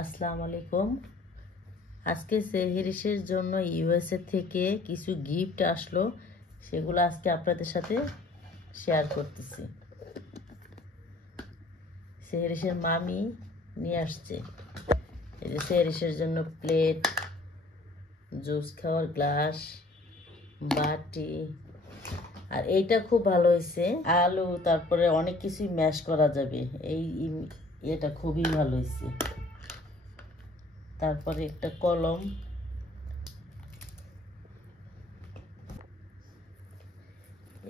আসসালামু আলাইকুম। আজকে সেহরিশের জন্য ইউএসএ থেকে কিছু গিফট আসলো, সেগুলো আজকে আপনাদের সাথে শেয়ার করতেছি। সেহরিশের মামি নিয়ে আসছে। এই যে সেহরিশের জন্য প্লেট, জুস খাওয়ার গ্লাস, বাটি, আর এইটা খুব ভালো হয়েছে। আলু তারপরে অনেক কিছুই ম্যাশ করা যাবে। এটা খুবই ভালো হয়েছে। তারপরে একটা কলম,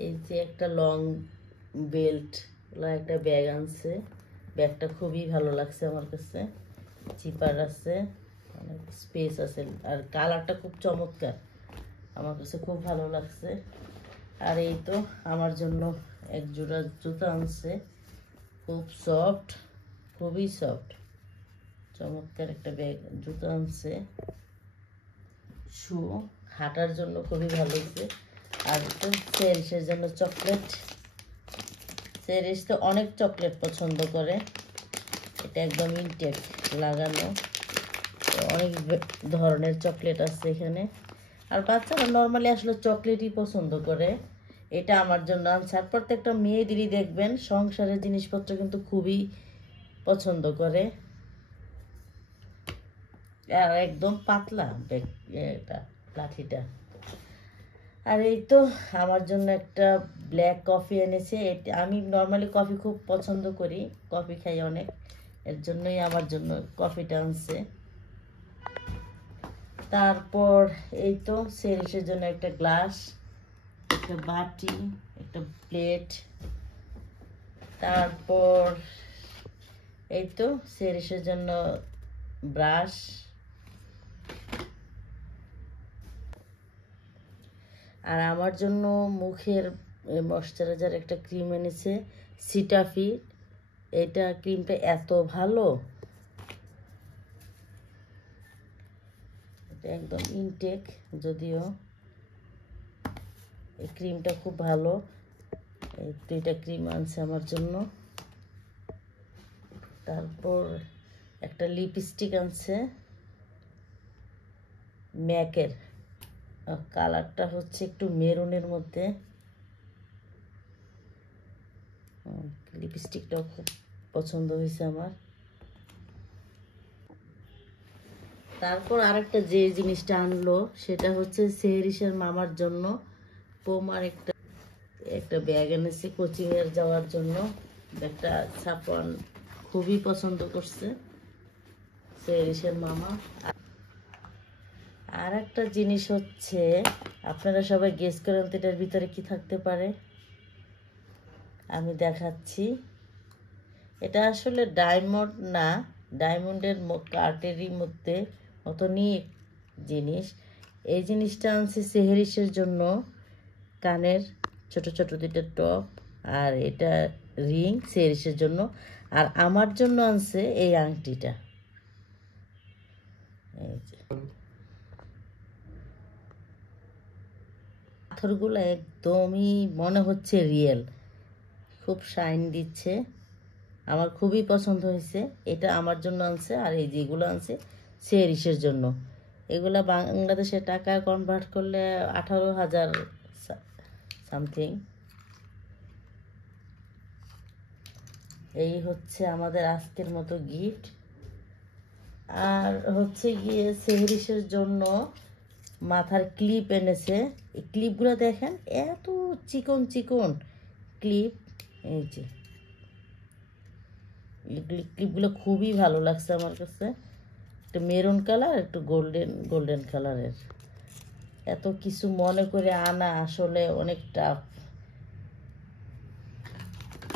এই যে একটা লং বেল্ট একটা ব্যাগ আনছে। ব্যাগটা খুবই ভালো লাগছে আমার কাছে। চিপার আছে, অনেক স্পেস আছে, আর কালারটা খুব চমৎকার, আমার কাছে খুব ভালো লাগছে। আর এই তো আমার জন্য এক জোড়া জুতা আনছে, খুব সফট, খুবই সফট, চমৎকার একটা ব্যাগ জুতা আনছে। শু, হাঁটার জন্য খুবই ভালো হয়েছে। আর তো চেরিশের জন্য চকলেট। চেরিশ তো অনেক চকলেট পছন্দ করে, এটা একদম ইনটেক লাগানো, অনেক ধরনের চকলেট আছে এখানে। আর বাচ্চারা নর্মালি আসলে চকলেটই পছন্দ করে। এটা আমার জন্য আনছে। আর প্রত্যেকটা মেয়েদেরই দেখবেন সংসারের জিনিসপত্র কিন্তু খুবই পছন্দ করে। আর একদম পাতলা এটা লাঠিটা। আর এই তো আমার জন্য একটা ব্ল্যাক কফি এনেছে। আমি নর্মালি কফি খুব পছন্দ করি, কফি খাই অনেক, এর জন্যই আমার জন্য কফিটা আনছে। তারপর এই তো সেরিশের জন্য একটা গ্লাস, একটা বাটি, একটা প্লেট। তারপর এই তো সেরিশের জন্য ব্রাশ। আর আমার জন্য মুখের ময়শ্চারাইজার একটা ক্রিম এনেছে, সিটাফি। এটা ক্রিমটা এত ভালো, এটা একদম ইনটেক, যদিও এই ক্রিমটা খুব ভালো। এই দুইটা ক্রিম আনছে আমার জন্য। তারপর একটা লিপস্টিক আনছে ম্যাকের, কালারটা হচ্ছে একটু মেরুনের মধ্যে। লিপস্টিকটাও খুব পছন্দ হয়েছে আমার। তারপর আরেকটা যে জিনিসটা আনলো সেটা হচ্ছে সেহরিশের মামার জন্য পোমার একটা ব্যাগ এনেছে কোচিং এর যাওয়ার জন্য। ব্যাগটা সাপন খুবই পছন্দ করছে সেহরিশের মামা। আর একটা জিনিস হচ্ছে, আপনারা সবাই গেস করেন তো এটার ভিতরে কি থাকতে পারে। আমি দেখাচ্ছি। এটা আসলে ডায়মন্ড না, ডায়মন্ডের কার্টেরই মধ্যে মতনই জিনিস। এই জিনিসটা আনছি সেহরিশের জন্য, কানের ছোট ছোট দুইটা টপ, আর এটা রিং সেহরিশের জন্য। আর আমার জন্য আনছে এই আংটিটা। এই যে পাথরগুলো একদমই মনে হচ্ছে রিয়েল, খুব শাইন দিচ্ছে, আমার খুবই পছন্দ হয়েছে। এটা আমার জন্য আনছে। আর এই যেগুলো আনছে সেহরিশের জন্য, এগুলা বাংলাদেশের টাকা কনভার্ট করলে 18,000 সামথিং। এই হচ্ছে আমাদের আজকের মতো গিফট। আর হচ্ছে গিয়ে সেহরিশের জন্য মাথার ক্লিপ এনেছে। এই ক্লিপগুলো দেখেন, এত চিকন চিকন ক্লিপ। এই যে ক্লিপগুলো খুবই ভালো লাগছে আমার কাছে। একটা মেরুন কালার, একটু গোল্ডেন গোল্ডেন কালারের। এত কিছু মনে করে আনা আসলে অনেক টাফ।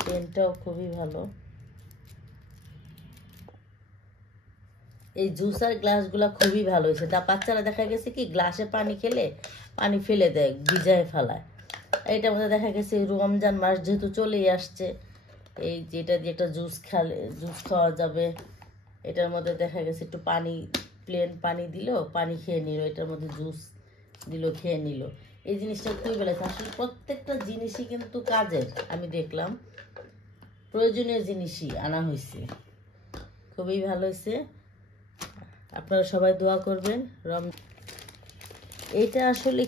পেনটাও খুবই ভালো। এই জুসার গ্লাসগুলো খুবই ভালো হয়েছে। তা বাচ্চারা দেখা গেছে কি গ্লাসে পানি খেলে পানি ফেলে দেয়, ভিজায় ফেলায়। এইটার মধ্যে দেখা গেছে রমজান মাস যেহেতু চলেই আসছে, এই যেটা দিয়ে একটা জুস খাওয়া যাবে। এটার মধ্যে দেখা গেছে একটু পানি, প্লেন পানি দিল, পানি খেয়ে নিল, এটার মধ্যে জুস দিল, খেয়ে নিল। এই জিনিসটা খুবই ভালো লাগছে। আসলে প্রত্যেকটা জিনিসই কিন্তু কাজের, আমি দেখলাম প্রয়োজনীয় জিনিসই আনা হয়েছে, খুবই ভালো হয়েছে। আপনারা সবাই দোয়া করবেন। এটা আসলে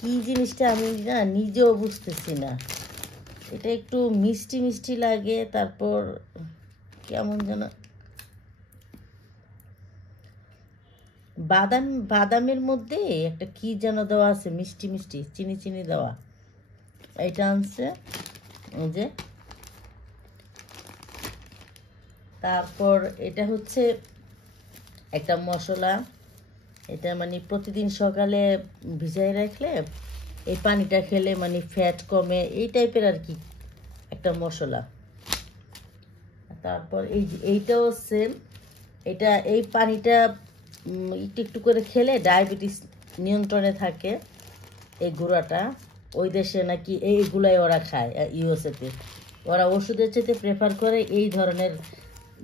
কি জিনিসটা আমি না নিজেও বুঝতেছি না। এটা একটু মিষ্টি মিষ্টি লাগে, তারপর কেমন যেন বাদামের মধ্যে একটা কি যেন দেওয়া আছে, মিষ্টি মিষ্টি চিনি চিনি দেওয়া। এটা আনছে এই যে। তারপর এটা হচ্ছে একটা মশলা, এটা মানে প্রতিদিন সকালে ভিজাই রাখলে এই পানিটা খেলে মানে ফ্যাট কমে, এই টাইপের আর কি একটা মশলা। তারপর এইটাও সেম, এটা এই পানিটা একটু একটু করে খেলে ডায়াবেটিস নিয়ন্ত্রণে থাকে। এই গুঁড়াটা ওই দেশে নাকি এইগুলাই ওরা খায়, ইউএসএতে ওরা ওষুধের চেয়ে প্রেফার করে এই ধরনের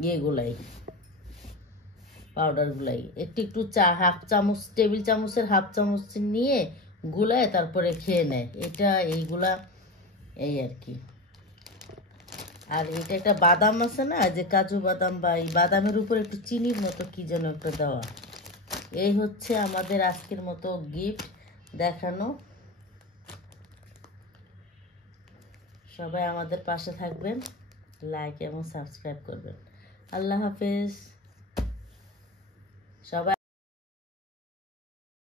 ইয়েগুলাই, পাউডারগুলাই। একটু একটু হাফ চামচ, টেবিল চামচের হাফ চামচ নিয়ে গুলায় তারপরে খেয়ে নেয়। এটা এইগুলা এই আর কি। আর এটা একটা বাদাম আছে না, যে কাজু বাদাম, বা এই বাদামের উপর একটু চিনির মতো কি যেন একটা দেওয়া। এই হচ্ছে আমাদের আজকের মতো গিফট দেখানো। সবাই আমাদের পাশে থাকবেন, লাইক এবং সাবস্ক্রাইব করবেন। আল্লাহ হাফেজ।